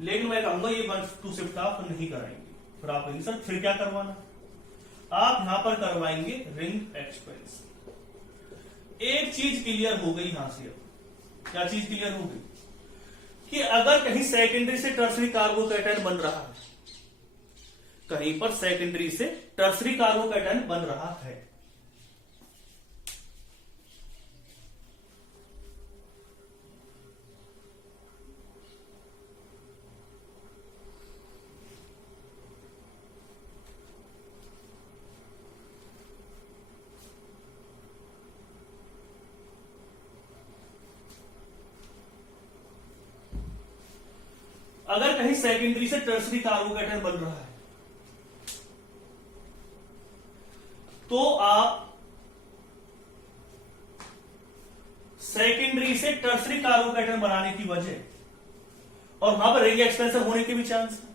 लेकिन मैं कहूंगा ये 1 to शिफ्ट आप नहीं कराएंगे। फिर आप कहेंगे सर फिर क्या करवाना, आप यहां पर करवाएंगे रिंग एक्सपेंशन। एक चीज क्लियर हो गई यहां से। अब क्या चीज क्लियर हो गई कि अगर कहीं सेकेंडरी से टर्सरी कार्बोकैटायन बन रहा है, कहीं पर सेकेंडरी से टर्सरी कार्बोकैटायन बन रहा है, अगर कहीं सेकेंडरी से टर्सरी कार्बोकैटायन बन रहा है तो आप सेकेंडरी से टर्सरी कार्बोकैटायन बनाने की वजह और वहां पर रिंग एक्सपेंशन होने के भी चांस है,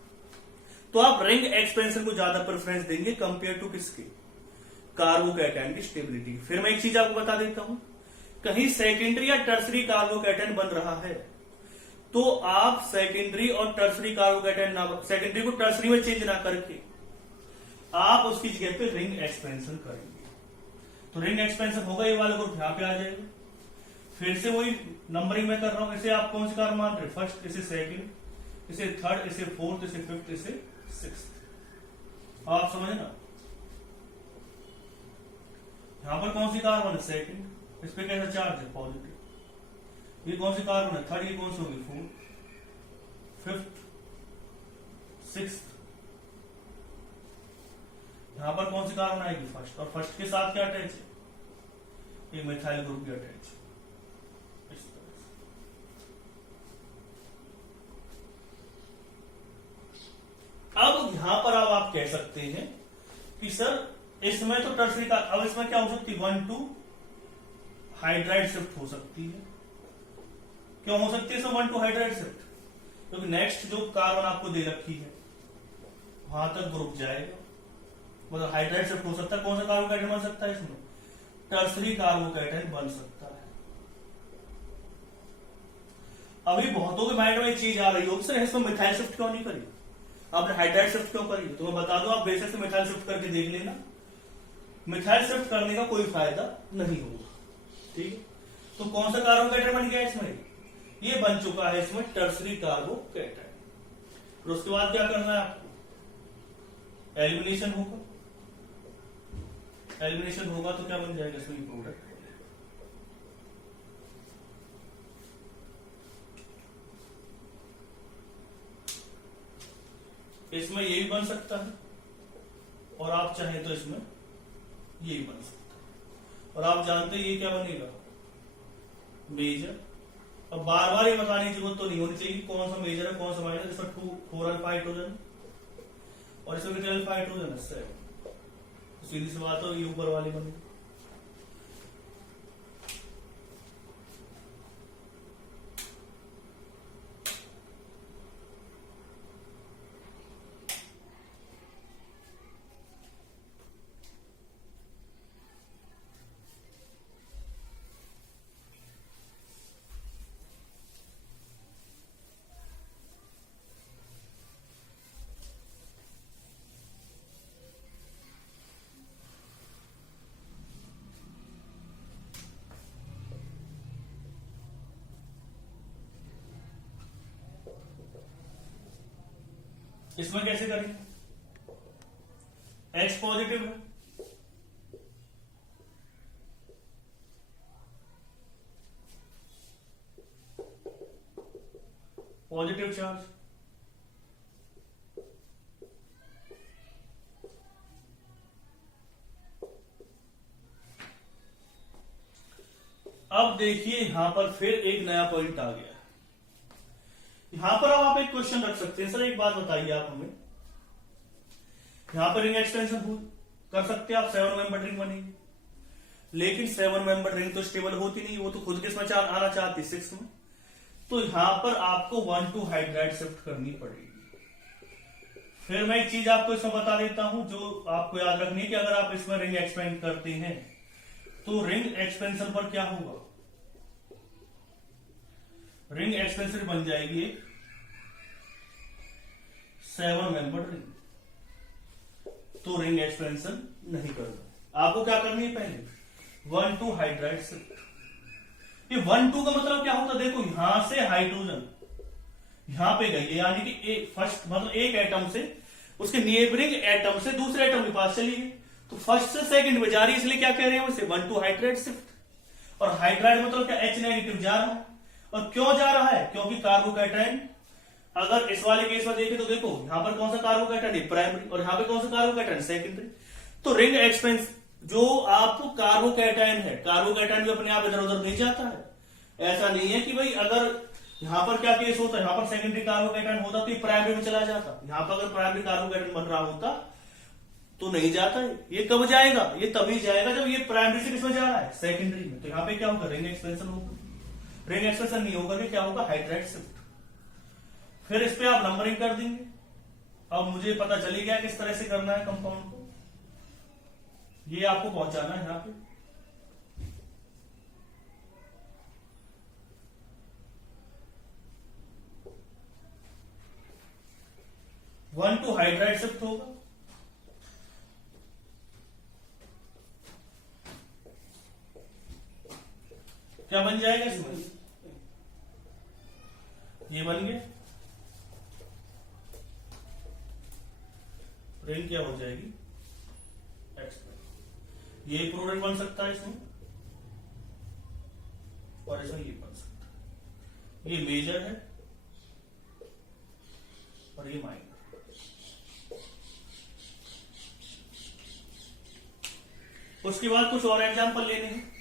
तो आप रिंग एक्सपेंशन को ज्यादा प्रेफरेंस देंगे कंपेयर टू किसके, कार्बोकैटायन की स्टेबिलिटी। फिर मैं एक चीज आपको बता देता हूं, कहीं सेकेंडरी या टर्सरी कार्बोकैटायन बन रहा है तो आप सेकेंडरी और टर्सरी कार्बोकैटायन ना, सेकेंडरी को टर्सरी में चेंज ना करके आप उसकी जगह पे रिंग एक्सपेंशन करेंगे। तो रिंग एक्सपेंशन होगा, ये वाला ग्रुप यहां पे आ जाएगा। फिर से वही नंबरिंग में कर रहा हूं, इसे आप कौन से कार्बन मान रहे, फर्स्ट, इसे सेकंड, इसे थर्ड, इसे फोर्थ, इसे फिफ्थ, इसे सिक्स्थ। आप समझे ना, यहां पर कौन सी कार्बन है, सेकंड, इस पे कैसा चार्ज है, पॉजिटिव। ये कौन सी कार्बन है, थर्ड, ये कौन सी होगी, फोर्थ, फिफ्थ, सिक्स्थ। यहां पर कौन सी कार्बन आएगी, फर्स्ट, और फर्स्ट के साथ क्या अटैच है, एक मिथाइल ग्रुप भी अटैच है। इस तरह से अब यहां पर अब आप कह सकते हैं कि सर इसमें तो टर्सरी का, अब इसमें क्या हो सकती है, 1 to हाइड्राइड शिफ्ट हो सकती है। क्यों हो सकती है इसमें 1 to हाइड्राइड शिफ्ट, क्योंकि नेक्स्ट जो कार्बन आपको दे रखी है वहां तक ग्रुप जाएगा, मतलब हाइड्राइड शिफ्ट हो सकता है। कौन सा कार्बोकैटायन बन सकता है इसमें, टर्सरी कार्बोकैटायन बन सकता है। अभी बहुतों के माइंड में एक चीज आ रही होगी, सर इसमें मिथाइल शिफ्ट क्यों नहीं करी, आपने हाइड्राइड शिफ्ट क्यों करी, तो मैं बता दूं, आप बेशक से मिथाइल शिफ्ट करके देख लेना, मिथाइल शिफ्ट करने का कोई फायदा नहीं होगा। ठीक है, तो कौन सा कार्बोकैटायन बन गया इसमें, ये बन चुका है इसमें टर्सरी कार्बोकैटायन। फिर उसके बाद क्या करना है आपको, एलिमिनेशन होगा। एलिमिनेशन होगा तो क्या बन जाएगा इसमें प्रोडक्ट, इसमें ये भी बन सकता है और आप चाहें तो इसमें ये भी बन सकता है। और आप जानते हैं ये क्या बनेगा, मेजर। अब बार बार ये बताने की जरूरत तो नहीं होनी चाहिए कौन सा मेजर है कौन सा माइनर। इसमें 4 अल्फा हाइड्रोजन और इसमें कितने अल्फा हाइड्रोजन है, 7। तो सीधी सी बात हो, ये ऊपर वाली बनी। इसमें कैसे करेंगे, H पॉजिटिव है, पॉजिटिव चार्ज, अब देखिए यहां पर फिर एक नया पॉइंट आ गया। यहां पर अब आप एक क्वेश्चन रख सकते हैं, सर एक बात बताइए आप हमें, यहां पर रिंग एक्सटेंशन कर सकते हैं आप, 7 मेंबर रिंग बनेगी, लेकिन 7 मेंबर रिंग तो स्टेबल होती नहीं, वो तो खुद के इसमें आना चाहती 6 में। तो यहां पर आपको 1 to हाइड्राइड शिफ्ट करनी पड़ेगी। फिर मैं एक चीज आपको इसमें बता देता हूं जो आपको याद रखनी है कि अगर आप इसमें रिंग एक्सपेंड करते हैं तो रिंग एक्सपेंशन पर क्या होगा, रिंग एक्सपेंशन बन जाएगी 7 मेंबर रिंग, तो रिंग एक्सपेंशन नहीं करना। आपको क्या करनी है, पहले 1,2 हाइड्राइड शिफ्ट। ये 1,2 का मतलब क्या होता है, देखो यहां से हाइड्रोजन यहां पे गई है, यानी कि फर्स्ट मतलब एक एटम से उसके नेबरिंग एटम से दूसरे एटम के पास चली गई, तो फर्स्ट से सेकंड में जा रही है, इसलिए क्या कह रहे हैं उसे 1,2 हाइड्राइड शिफ्ट। और हाइड्राइड मतलब क्या, H नेगेटिव जा रहा है। और क्यों जा रहा है, क्योंकि कार्बोकैटायन, अगर इस वाले केस में देखें तो देखो यहां पर कौन सा कार्बोकैटायन है, प्राइमरी, और यहां पे कौन सा कार्बोकैटायन, सेकेंडरी। तो रिंग एक्सपेंस जो आपको कार्बोकैटायन है, कार्बोकैटायन भी अपने आप इधर उधर नहीं जाता है। ऐसा नहीं है कि भाई अगर यहां पर क्या केस होता है, यहां पर सेकेंडरी कार्बोकैटायन होता तो ये प्राइमरी में चला जाता, यहां पर अगर प्राइमरी कार्बोकैटायन बन रहा होता तो नहीं जाता है। ये कब जाएगा, ये तभी जाएगा जब ये प्राइमरी से किसमें जा रहा है, सेकेंडरी में। तो यहां पे क्या होगा, रिंग एक्सपेंशन होगा। रिंग एक्सपेंशन नहीं होगा क्या होगा, हाइड्राइड शिफ्ट। फिर इस पे आप नंबरिंग कर देंगे। अब मुझे पता चली गया किस तरह से करना है कंपाउंड को, ये आपको पहुंचाना है यहां पे। वन टू हाइड्राइड शिफ्ट होगा, क्या बन जाएगा इसमें, ये बन गया रिंग, क्या हो जाएगी एक्सपेंशन। ये प्रोडक्ट बन सकता है इसमें, और इसमें ये बन सकता है। ये मेजर है और ये माइनर। उसके बाद कुछ और एग्जांपल लेने हैं।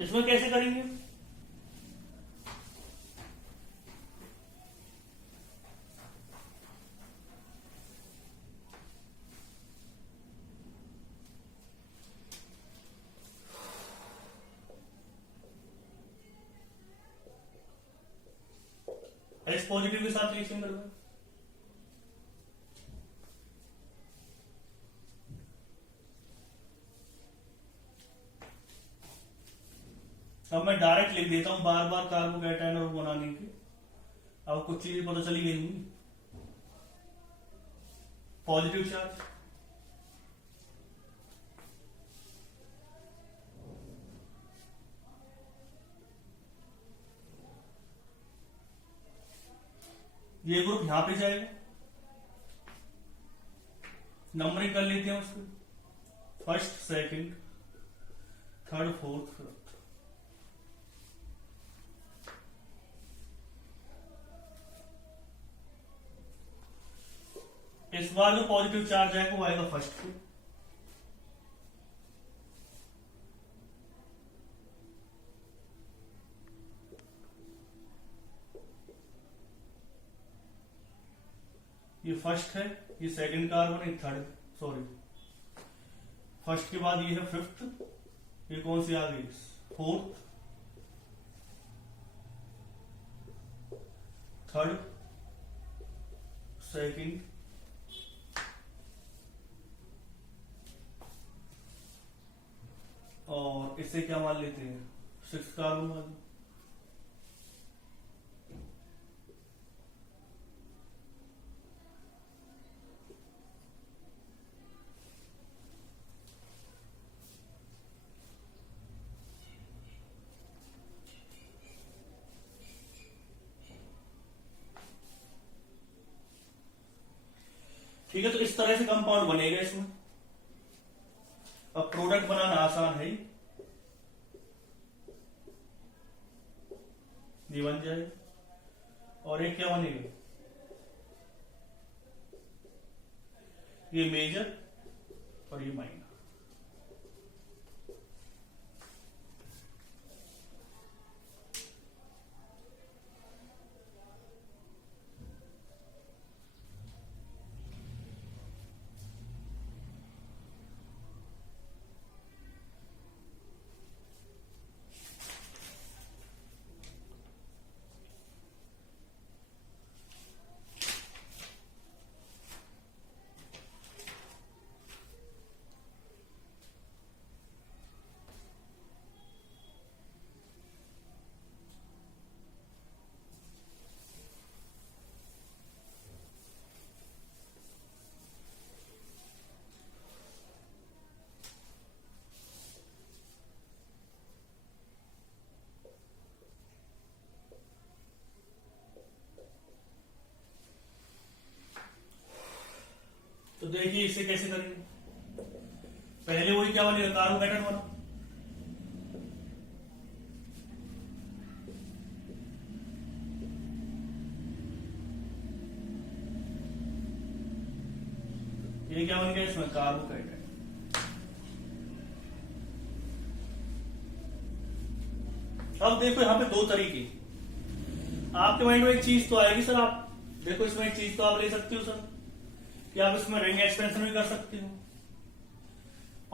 इसमें कैसे करेंगे, एच पॉजिटिव के साथ रिएक्शन करना। अब मैं डायरेक्ट लिख देता हूं, बार बार कार्बोकैटायन और बनाने की। अब कुछ चीजें पता चली गई होंगी। पॉजिटिव चार्ज, ये ग्रुप यहां पे जाएगा, नंबरिंग कर लेते हैं उसको, first second third fourth fifth. इस बार जो पॉजिटिव चार्ज आएगा वो आएगा फर्स्ट पे, ये फर्स्ट है, ये सेकंड कार्बन है, थर्ड, सॉरी फर्स्ट के बाद ये है फिफ्थ, ये कौन सी आ गई, फोर्थ, थर्ड, सेकंड, और इससे क्या मान लेते हैं, सिक्स कार्बन मान। ठीक है, तो इस तरह से कंपाउंड बनेगा इसमें। अब प्रोडक्ट बनाना आसान है, ये बन जाए, और एक क्या बनेगा, ये मेजर और ये माइनर। देखिए इसे कैसे करेंगे, पहले वही क्या बनेगा, कार्बोकेटन बना। ये क्या बन गया इसमें, कार्बोकेटन। अब देखो यहां पे दो तरीके, आपके माइंड में एक चीज तो आएगी सर, आप देखो इसमें एक चीज तो आप ले सकते हो सर कि आप इसमें रिंग एक्सपेंशन भी कर सकते हो,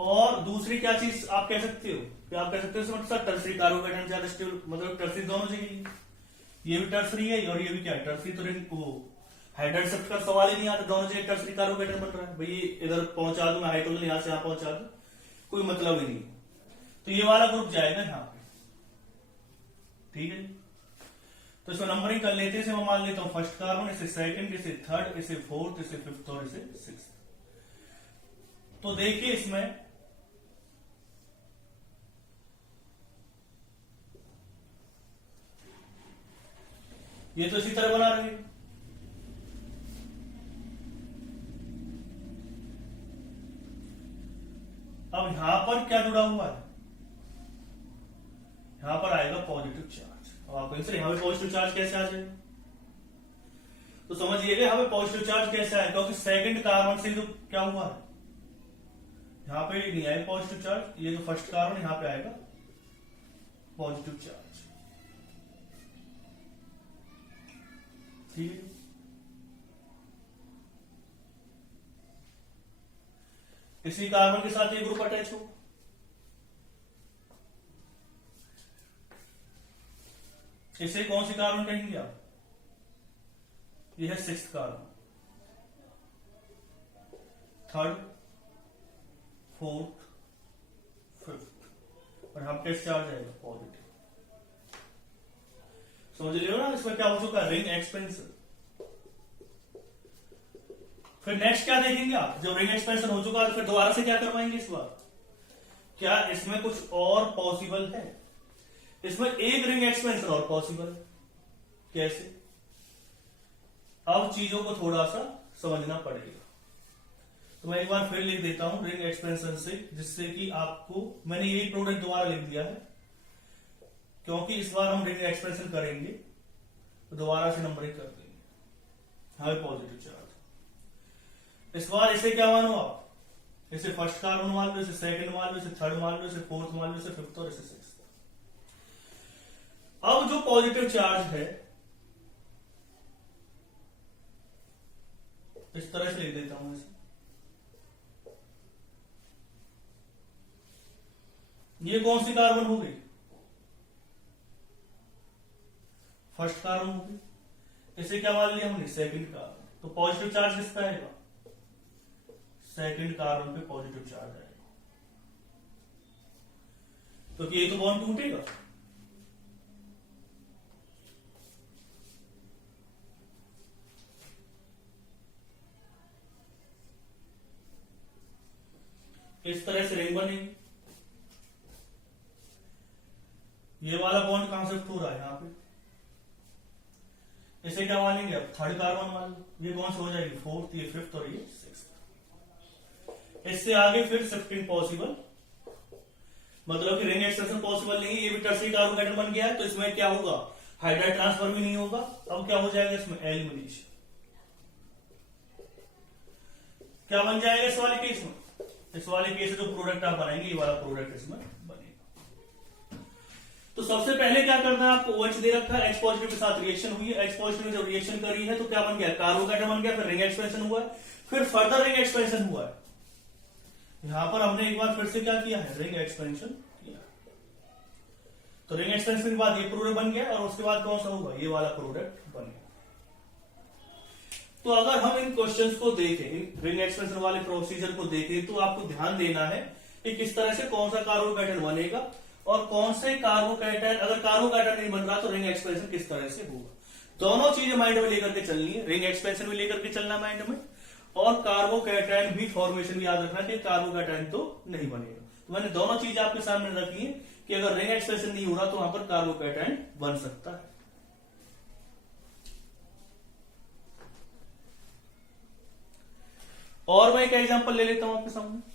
और दूसरी क्या चीज आप कह सकते हो कि आप कह सकते हो इसमें सर टर्सरी कार्बोकेटन ज्यादा स्टेबल, मतलब टर्सरी दोनों जगह, ये भी टर्सरी है और ये भी क्या है टर्सरी, तो रिंग को हाइड्राइड शिफ्ट का सवाल ही नहीं आता, दोनों जगह टर्सरी कार्बोकेटन बन रहा है, भाई इधर पहुंचा दूं मैं हाइड्रोजन, यहां से यहां पहुंचा दूं, कोई मतलब ही नहीं, तो ये वाला ग्रुप जाएगा यहां पे, ठीक है। तो इसमें नंबरिंग कर लेते हैं, मैं मान लेता हूं फर्स्ट कार्बन, इसे सेकंड, इसे थर्ड, इसे फोर्थ, इसे फिफ्थ और इसे सिक्स्थ। तो देखिए इसमें ये तो इसी तरह बना रहे हैं, अब यहां पर क्या जुड़ा हुआ है, यहां पर आएगा पॉजिटिव चार्ज, और आप कहेंगे यहां पे पॉजिटिव चार्ज कैसे आ जाएगा, तो समझिएगा यहां पे पॉजिटिव चार्ज कैसे आएगा, क्योंकि सेकंड कार्बन से जो क्या हुआ है, यहां पे नहीं आएगा पॉजिटिव चार्ज, ये जो फर्स्ट कार्बन यहां पे आएगा पॉजिटिव चार्ज, ठीक है। इसी कार्बन के साथ ये ग्रुप अटैच हो, इसे कौन सी कार्बन कहेंगे आप, ये है sixth carbon, third, fourth, fifth, और हम टेस्ट चार्ज आएगा पॉजिटिव, समझ रहे हो ना, इसमें क्या हो चुका है, रिंग एक्सपेंशन। फिर नेक्स्ट क्या देखेंगे आप, जब रिंग एक्सपेंशन हो चुका है तो फिर दोबारा से क्या करवाएंगे इस बार, क्या इसमें कुछ और पॉसिबल है, इसमें एक रिंग एक्सपेंशन और पॉसिबल है, कैसे, अब चीजों को थोड़ा सा समझना पड़ेगा, तो मैं एक बार फिर लिख देता हूं रिंग एक्सपेंशन से, जिससे कि आपको, मैंने यही प्रोडक्ट दोबारा लिख दिया है, क्योंकि इस बार हम रिंग एक्सपेंशन करेंगे तो दोबारा से नंबरिंग कर देंगे, हाई पॉजिटिव चार्ज। इस बार इसे क्या मानो आप, इसे फर्स्ट कार्बन मान लो, इसे सेकंड मान लो, इसे थर्ड मान लो, इसे फोर्थ मान लो, इसे फिफ्थ और इसे सिक्स्थ। अब जो पॉजिटिव चार्ज है इस तरह से लिख देता हूं इसे, ये कौन सी कार्बन हो गई, फर्स्ट कार्बन हो गई, इसे क्या मान लिया हमने, सेकंड कार्बन, तो पॉजिटिव चार्ज किस पे आएगा, सेकंड कार्बन पे पॉजिटिव चार्ज आएगा, तो ये तो बॉन्ड टूटेगा, इस तरह से रिंग बनेगी, ये वाला बॉन्ड कहां शिफ्ट हो रहा है, यहां पे, इसे क्या मानेंगे अब, थर्ड कार्बन मान लो, ये कौन सी हो जाएगी, फोर्थ, ये फिफ्थ और ये सिक्स्थ। इससे आगे फिर शिफ्टिंग पॉसिबल, मतलब कि रिंग एक्सटेंशन पॉसिबल नहीं है, ये भी टर्सरी कार्बोकेटन बन गया है, तो इसमें क्या होगा, हाइड्राइड ट्रांसफर भी नहीं होगा, अब क्या हो जाएगा इसमें, एल्यूमिनेशन, क्या बन जाएगा इस वाले केस में, इस वाले केस से जो प्रोडक्ट आप बनाएंगे ये वाला प्रोडक्ट इसमें बनेगा। तो सबसे पहले क्या करना है आपको, OH दे रखा है, H पॉजिटिव के साथ रिएक्शन हुई है, H पॉजिटिव ने जब रिएक्शन करी है तो क्या बन गया, कार्बोकेटन बन गया, फिर रिंग एक्सपेंशन हुआ है, फिर फर्दर रिंग एक्सपेंशन हुआ है, यहां पर हमने एक बार फिर से क्या किया है, रिंग एक्सपेंशन किया, तो रिंग एक्सपेंशन के बाद ये प्रोडक्ट बन गया, और उसके बाद कौन सा होगा, ये वाला प्रोडक्ट बन गया। तो अगर हम इन क्वेश्चंस को देखें, रिंग एक्सपेंशन वाले प्रोसीजर को देखें, तो आपको ध्यान देना है कि किस तरह से कौन सा कार्बोकेटन बनेगा, और कौन से कार्बोकेटन, अगर कार्बोकेटन नहीं बन रहा तो रिंग एक्सपेंशन किस तरह से होगा, दोनों चीजें माइंड में लेकर के चलनी है, रिंग एक्सपेंशन भी लेकर के चलना माइंड में, और कार्बोकेटन भी फॉर्मेशन भी याद रखना कि कार्बोकेटन तो नहीं बनेगा, तो मैंने दोनों चीजें आपके सामने रखी है कि अगर रिंग एक्सपेंशन नहीं हो रहा तो वहां पर कार्बोकेटन बन सकता है। और मैं एक एग्जांपल ले लेता हूं आपके सामने।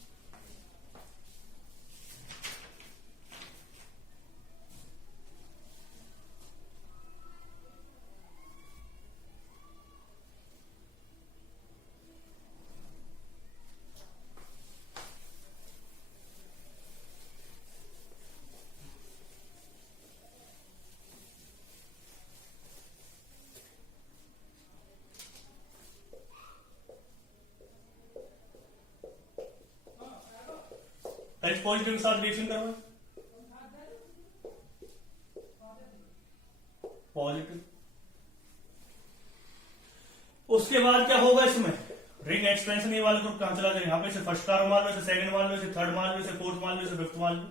एच पॉजिटिव के साथ रिएक्शन करवाए, पॉजिटिव। उसके बाद क्या होगा इसमें, रिंग एक्सपेंशन ये वाला ग्रुप कहां चला जाएगा, यहां पे से फर्स्ट कार्बन मान लो, इसे सेकंड मान लो, इसे थर्ड मान लो, इसे फोर्थ मान लो, इसे फिफ्थ मान लो।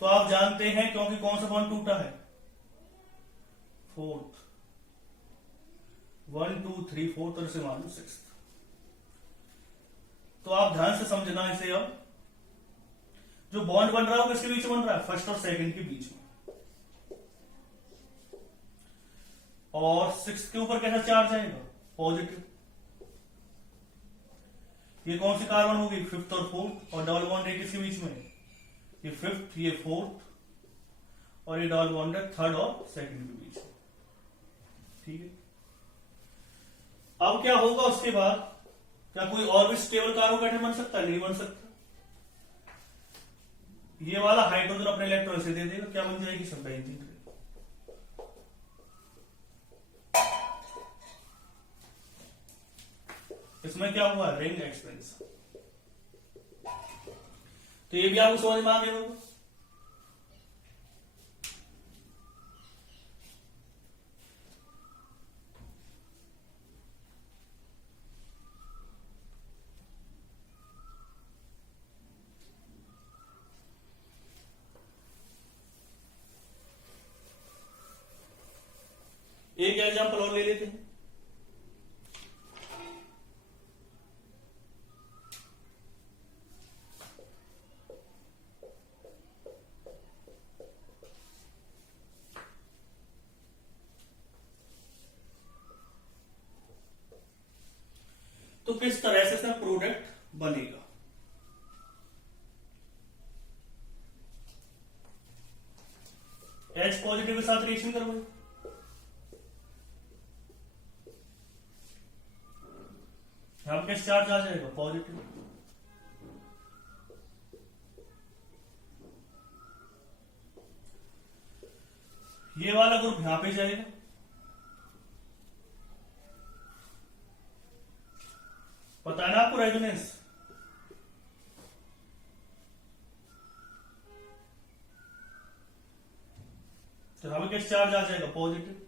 तो आप जानते हैं क्योंकि कौन सा बॉन्ड टूटा है, फोर्थ, 1 2 3 4 और इसे मान लो सिक्स्थ। तो आप ध्यान से समझना इसे। अब जो बॉन्ड बन रहा है किसके बीच में बन रहा है, फर्स्ट और सेकंड के बीच में। और सिक्स्थ के ऊपर कैसा चार्ज आएगा, पॉजिटिव। ये कौन सी कार्बन होगी, फिफ्थ और फोर्थ, और डबल बॉन्ड है किसके बीच में, ये फिफ्थ, ये फोर्थ, और ये डबल बॉन्ड है थर्ड और सेकंड के बीच में। ठीक है। अब क्या होगा उसके बाद, क्या कोई और भी स्टेबल कार्बोकेटायन बन सकता है, नहीं बन सकता। ये वाला हाइड्रोजन अपने इलेक्ट्रॉन से दे देगा, क्या बन जाएगी, सब बेंजीन। इसमें क्या हुआ, रिंग एक्सपेंशन। तो ये भी आपको समझ में आ गया होगा। एक एग्जांपल और ले लेते हैं। तो किस तरह से इसका प्रोडक्ट बनेगा। एच पॉजिटिव के साथ रिएक्शन करवाए, यहां पे चार्ज आ जाएगा, पॉजिटिव। ये वाला ग्रुप यहां पे जाएगा, पता है ना आपको रेजोनेंस। तो यहां पे किस चार्ज आ जाएगा, पॉजिटिव।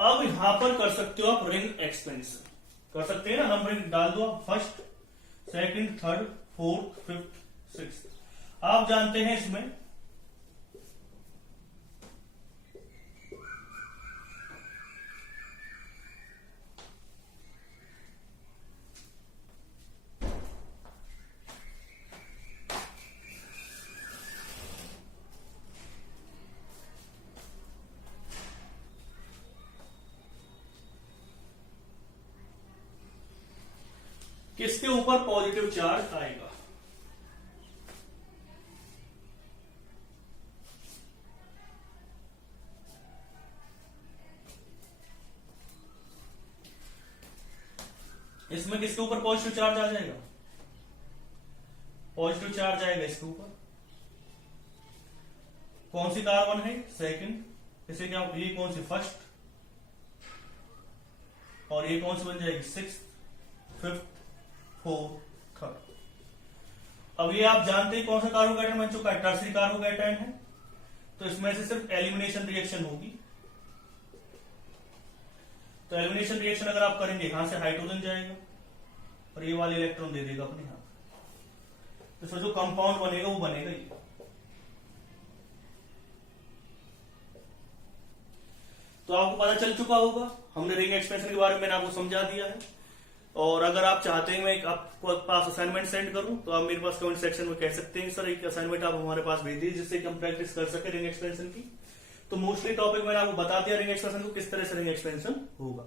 अब यहां पर कर सकते हो आप रिंग एक्सपेंशन, कर सकते हैं ना, हम रिंग डाल दो, first second third fourth fifth sixth. आप जानते हैं इसमें किसके ऊपर पॉजिटिव चार्ज आएगा। इसमें किसके ऊपर पॉजिटिव चार्ज आ जाएगा, पॉजिटिव चार्ज आएगा इसके ऊपर। कौन सी कार्बन है, सेकंड, इसे क्या, ये कौन सी, फर्स्ट, और ये कौन सी बन जाएगी, सिक्स्थ, फिफ्थ, फोर्थ, थर्ड। अब ये आप जानते हैं कौन सा कार्बोकेटायन बन चुका है, टर्सरी कार्बोकेटायन है। तो इसमें से सिर्फ एलिमिनेशन रिएक्शन होगी। तो एलिमिनेशन रिएक्शन अगर आप करेंगे, यहां से हाइड्रोजन जाएगा और ये वाले इलेक्ट्रॉन दे देगा अपने यहां। तो जो कंपाउंड बनेगा वो बनेगा ये। तो तो आपको पता चल चुका होगा, हमने रिंग एक्सपेंशन के बारे में मैंने आपको समझा दिया है। और अगर आप चाहते हैं मैं आपको पास असाइनमेंट सेंड करूं तो आप मेरे पास कमेंट सेक्शन में कह सकते हैं सर एक असाइनमेंट आप हमारे पास भेज दीजिए जिससे कि हम प्रैक्टिस कर सके रिंग एक्सपेंशन की। तो मोस्टली टॉपिक मैंने आपको बता दिया रिंग एक्सपेंशन को किस तरह से रिंग एक्सपेंशन होगा।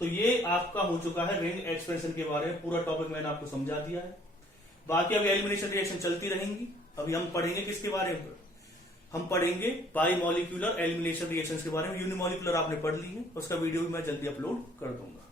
तो ये आपका हो चुका है रिंग एक्सपेंशन के बारे में पूरा टॉपिक मैंने आपको समझा दिया है। बाकी अभी एलिमिनेशन रिएक्शन चलती रहेंगी। अभी हम पढ़ेंगे किसके बारे में, हम पढ़ेंगे बाइमॉलिक्यूलर एलिमिनेशन रिएक्शंस के बारे में। यूनिमॉलिक्यूलर आपने पढ़ ली है, उसका वीडियो भी मैं जल्दी अपलोड कर दूंगा।